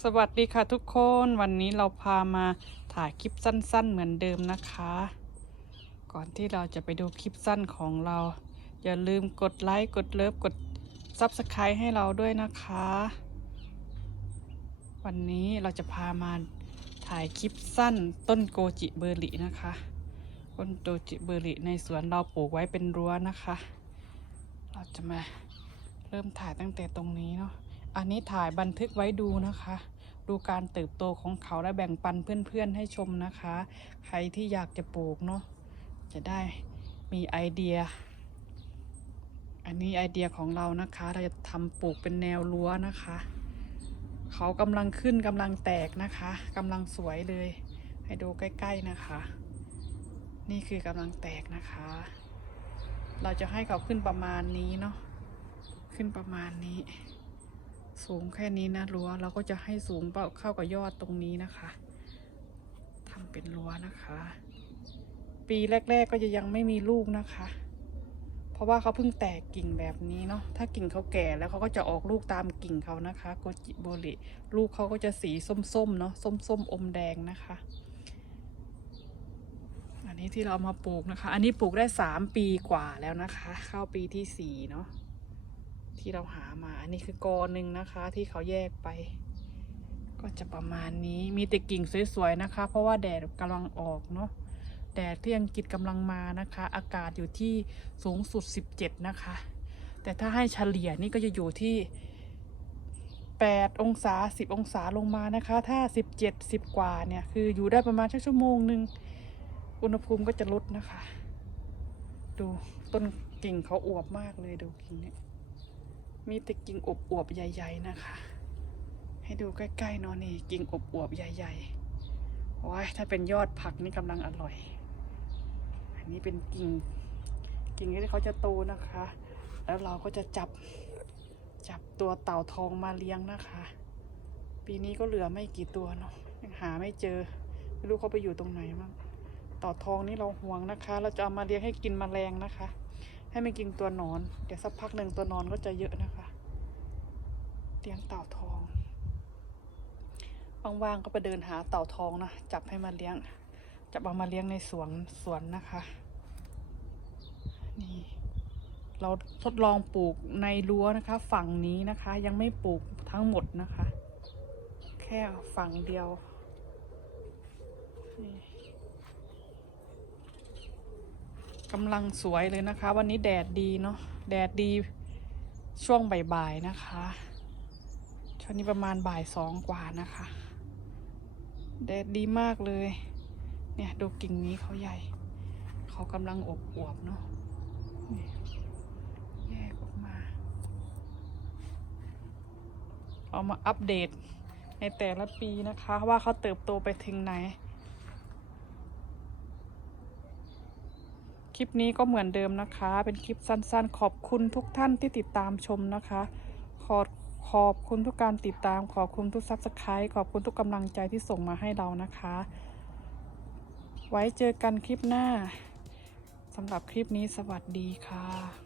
สวัสดีค่ะทุกคนวันนี้เราพามาถ่ายคลิปสั้น ๆ เหมือนเดิมนะคะ ก่อนที่เราจะไปดูคลิปสั้นของเรา อย่าลืมกดไลค์กดเลิฟกด Subscribe ให้เราด้วยนะคะ วันนี้เราจะพามาถ่ายคลิปสั้นต้นโกจิเบอร์รี่นะคะ ต้นโกจิเบอร์รี่ในสวนเราปลูกไว้เป็นรั้วนะคะ เราจะมาเริ่มถ่ายตั้งแต่ตรงนี้เนาะ อันนี้ถ่ายบันทึกไว้ดูนะคะ ดูการเติบโตของเขาและแบ่งปันเพื่อนๆให้ชมนะคะ ใครที่อยากจะปลูกเนาะจะได้มีไอเดีย อันนี้ไอเดียของเรานะคะ เราจะทำปลูกเป็นแนวรั้วนะคะ เขากำลังขึ้นกำลังแตกนะคะกำลังสวยเลย ให้ดูใกล้ๆนะคะ นี่คือกำลังแตกนะคะ เราจะให้เขาขึ้นประมาณนี้เนาะขึ้นประมาณนี้ สูงแค่นี้นะรั้วเราก็จะให้สูงเป้าเข้ากับยอดตรงนี้นะคะทำเป็นรั้วนะคะ ปีแรก ๆ ก็จะยังไม่มีลูกนะคะ เพราะว่าเขาเพิ่งแตกกิ่งแบบนี้เนาะถ้ากิ่งเขาแก่แล้วเขาก็จะออกลูกตามกิ่งเขานะคะโกจิโบริลูกเขาก็จะสีส้มๆเนาะส้มๆอมแดงนะคะ อันนี้ที่เรามาปลูกนะคะ อันนี้ปลูกได้สามปีกว่าแล้วนะคะ เข้าปีที่สี่เนาะ ที่เราหามาอันนี้คือกอหนึ่งนะคะ ที่เขาแยกไป ก็จะประมาณนี้มีแต่กิ่งสวยๆนะคะ เพราะว่าแดดกำลังออกเนาะแดดที่อังกฤษกำลังมานะคะ อากาศอยู่ที่สูงสุด 17 นะคะ แต่ถ้าให้เฉลี่ยนี่ก็จะอยู่ที่ 8 องศา 10 องศาลงมานะคะ ถ้า 17 10 กว่าเนี่ย คืออยู่ได้ประมาณชั่วโมงหนึ่งอุณหภูมิก็จะลดนะคะ ดูต้นกิ่งเขาอวบมากเลยดูกิ่งเนี่ย มีแต่กิ่งอบอวบใหญ่ ๆ นะคะ ให้ดูใกล้ๆเนอะนี่กิ่งอบอวบใหญ่ ๆ โอ้ยถ้าเป็นยอดผักนี่กำลังอร่อย อันนี้เป็นกิ่ง กิ่งที่เขาจะโตนะคะ แล้วเราก็จะจับจับตัวเต่าทองมาเลี้ยงนะคะ ปีนี้ก็เหลือไม่กี่ตัวเนาะยังหาไม่เจอไม่รู้เขาไปอยู่ตรงไหนบ้างเต่าทองนี่เราห่วงนะคะ เราจะเอามาเลี้ยงให้กินแมลงนะคะ ให้มันกินตัวนอน เดี๋ยวสักพักหนึ่งตัวนอนก็จะเยอะนะคะเลี้ยงเต่าทองว่างๆก็ไปเดินหาเต่าทองนะจับให้มาเลี้ยงจับเอามาเลี้ยงในสวนสวนนะคะ นี่ เราทดลองปลูกในรั้วนะคะ ฝั่งนี้นะคะ ยังไม่ปลูกทั้งหมดนะคะ แค่ฝั่งเดียวนี่ กำลังสวยเลยนะคะ วันนี้แดดดีเนาะแดดดีช่วงบ่ายๆนะคะ ช่วงนี้ประมาณบ่ายสองกว่านะคะ แดดดีมากเลย เนี่ยดูกิ่งนี้เขาใหญ่ เขากำลังอบอวบเนาะแยกออกมา เอามาอัปเดตในแต่ละปีนะคะ ว่าเขาเติบโตไปถึงไหน คลิปนี้ก็เหมือนเดิมนะคะ เป็นคลิปสั้นๆ ขอบคุณทุกท่านที่ติดตามชมนะคะ ขอขอบคุณทุกการติดตาม ขอบคุณทุกซับสไครต์ขอบคุณทุกกำลังใจที่ส่งมาให้เรานะคะ ไว้เจอกันคลิปหน้าสำหรับคลิปนี้สวัสดีค่ะ